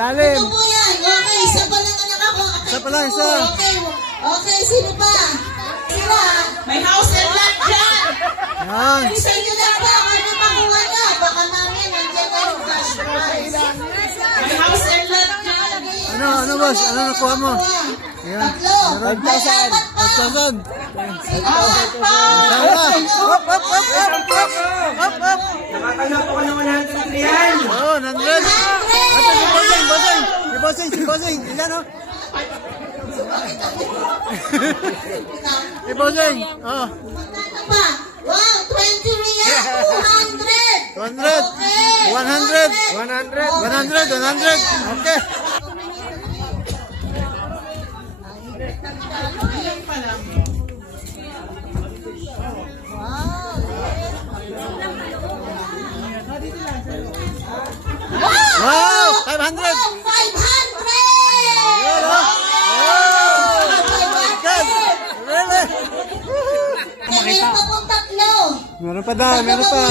Ilalim. Ito po yan. Okay, isa pa lang anak ako. Okay, Isa pa lang, isa. Okay, sino pa? Sila. May house and lot dyan. Yan. Isa nyo lang po. Ano makuha na? Baka namin nandiyan na yung cash prize. May house and lot dyan. Ano boss? Ano nakuha mo? Yan. Tatlo. 5,000. 5,000. Apat pa. Up. Nakatanggap ako ng 100 real. Oh, 100. Si Bossing. Ilan oh? Si Bossing. Oh. Magkano pa? Wow, 20 real. 200. 200. Okay. 100. Okay. Wow! 500! 500! Yun, oh. Oh! God! Really? Meron pa pong tatlo. Meron pa daw, meron pa.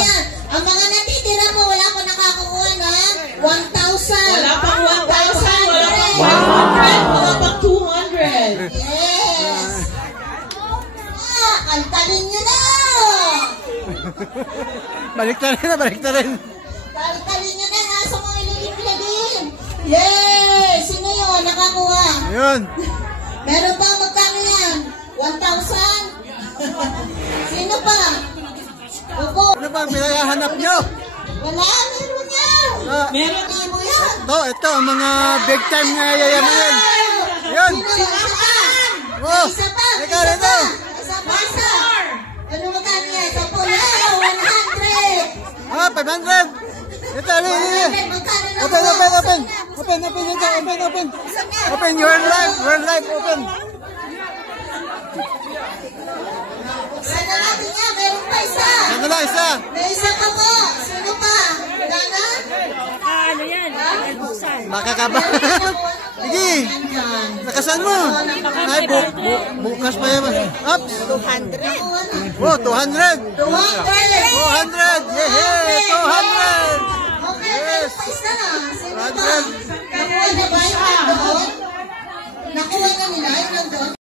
Ang mga natitira mo, wala pa nakakukuha na 1,000. Wala pang 1,000. Wala pang 200. Yes. Kaltalin nyo na. Balik na rin. Kaltalin nyo na sa mga ililipilagin. Yes! Sino yun? Nakakuha. Yun. Meron pa magkano yan? 1,000? Sino pa? Opo. Ano ba ang pinahanap nyo? Wala, meron yan. Meron. Hindi mo yan. Ito, ang mga big time na yayamanin. Yun. Sino yan? Oh, Isa pa. ikaw ito. Isa pa. Ano magkano yan? Isa po lang. 100. Ah, 500. Ito. Magkano na Open. Open your life. Open. Buksan na natin yan. Meron pa isa. Ano lang isa? May isa pa po. Sino pa? Dana? Ano yan? Makakaba. Sige. Nakasan mo. Ay, bukas pa yan. Up. 200. Oh, 200. 200. 200. Yehey. 200. Okay, meron pa isa. Sino pa? 200. Nakuha na ba yung nandoon? Nakuha na nila yung nandoon?